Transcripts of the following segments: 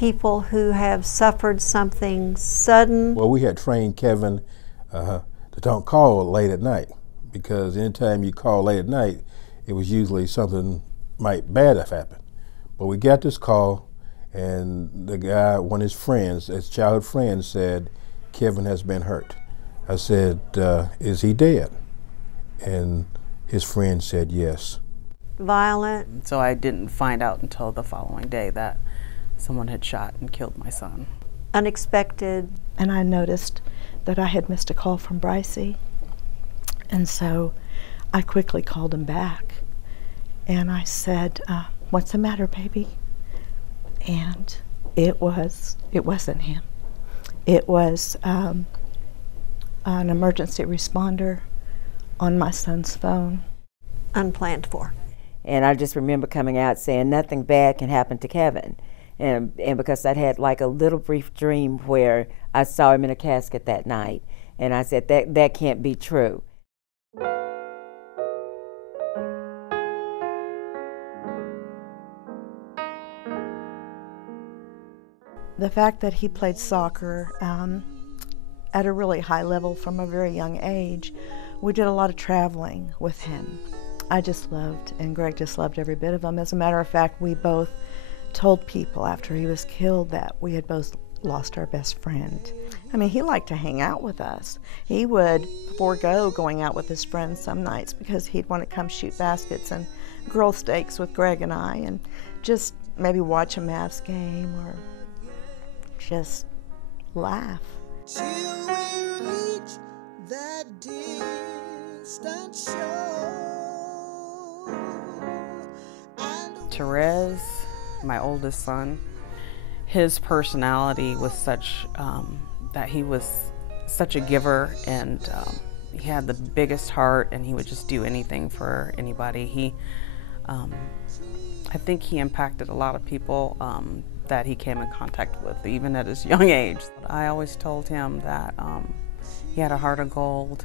people who have suffered something sudden? Well, we had trained Kevin to don't call late at night, because anytime you call late at night, it was usually something bad have happened. But we got this call, and the guy, one of his friends, his childhood friend, said, Kevin has been hurt. I said, is he dead? And his friend said yes. Violent? So I didn't find out until the following day that someone had shot and killed my son. Unexpected? And I noticed that I had missed a call from Brycey. And so I quickly called him back. And I said, what's the matter, baby? And it wasn't him. It was an emergency responder on my son's phone. Unplanned for. And I just remember coming out saying nothing bad can happen to Kevin. And because I'd had like a little brief dream where I saw him in a casket that night. And I said, that can't be true. The fact that he played soccer at a really high level from a very young age, we did a lot of traveling with him. I just loved, and Greg just loved every bit of him. As a matter of fact, we both told people after he was killed that we had both lost our best friend. I mean, he liked to hang out with us. He would forego going out with his friends some nights because he'd want to come shoot baskets and grill steaks with Greg and I, and just maybe watch a Mavs game or just laugh. Till we reach that distant shore. Therese, my oldest son, his personality was such that he was such a giver, and he had the biggest heart, and he would just do anything for anybody. I think he impacted a lot of people that he came in contact with, even at his young age. I always told him that he had a heart of gold,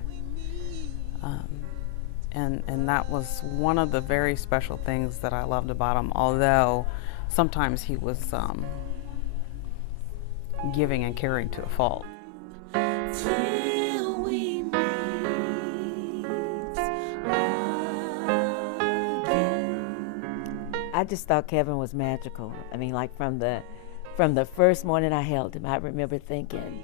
and that was one of the very special things that I loved about him, although sometimes he was giving and caring to a fault. Till we meet again. I just thought Kevin was magical. I mean, like from the first morning I held him, I remember thinking,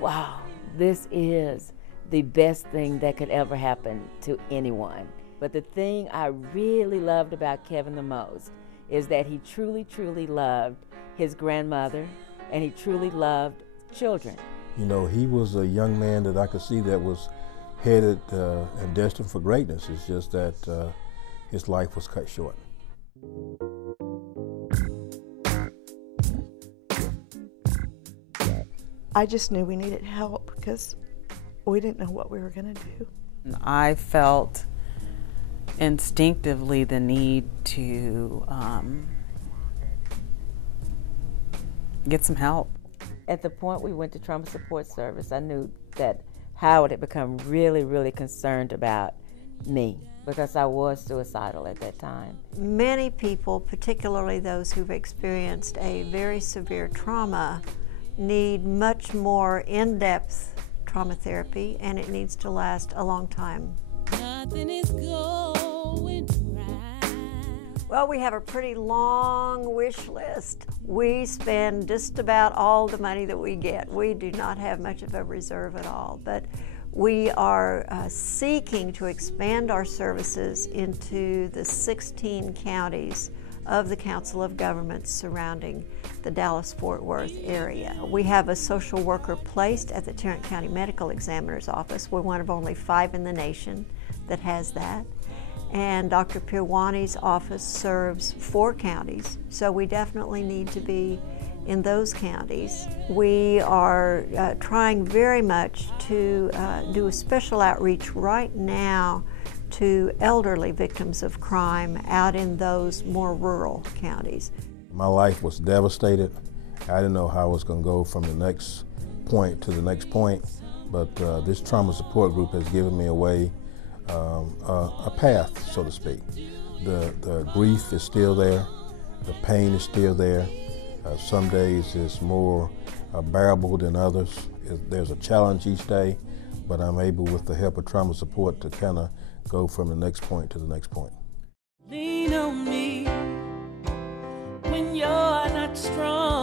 wow, this is the best thing that could ever happen to anyone. But the thing I really loved about Kevin the most is that he truly, truly loved his grandmother, and he truly loved children. You know, he was a young man that I could see that was headed and destined for greatness. It's just that his life was cut short. I just knew we needed help because we didn't know what we were going to do. I felt instinctively the need to get some help. At the point we went to Trauma Support Service, I knew that Howard had become really, really concerned about me because I was suicidal at that time. Many people, particularly those who've experienced a very severe trauma, need much more in-depth trauma therapy, and it needs to last a long time. Nothing is going right. Well, we have a pretty long wish list. We spend just about all the money that we get. We do not have much of a reserve at all, but we are seeking to expand our services into the 16 counties of the Council of Governments surrounding the Dallas-Fort Worth area. We have a social worker placed at the Tarrant County Medical Examiner's Office. We're one of only 5 in the nation that has that. And Dr. Pirwani's office serves 4 counties, so we definitely need to be in those counties. We are trying very much to do a special outreach right now to elderly victims of crime out in those more rural counties. My life was devastated. I didn't know how I was going to go from the next point to the next point, but this trauma support group has given me a way, a path, so to speak. The grief is still there, the pain is still there, Some days it's more bearable than others. There's a challenge each day, but I'm able, with the help of trauma support, to kind of go from the next point to the next point. Lean on me when you're not strong.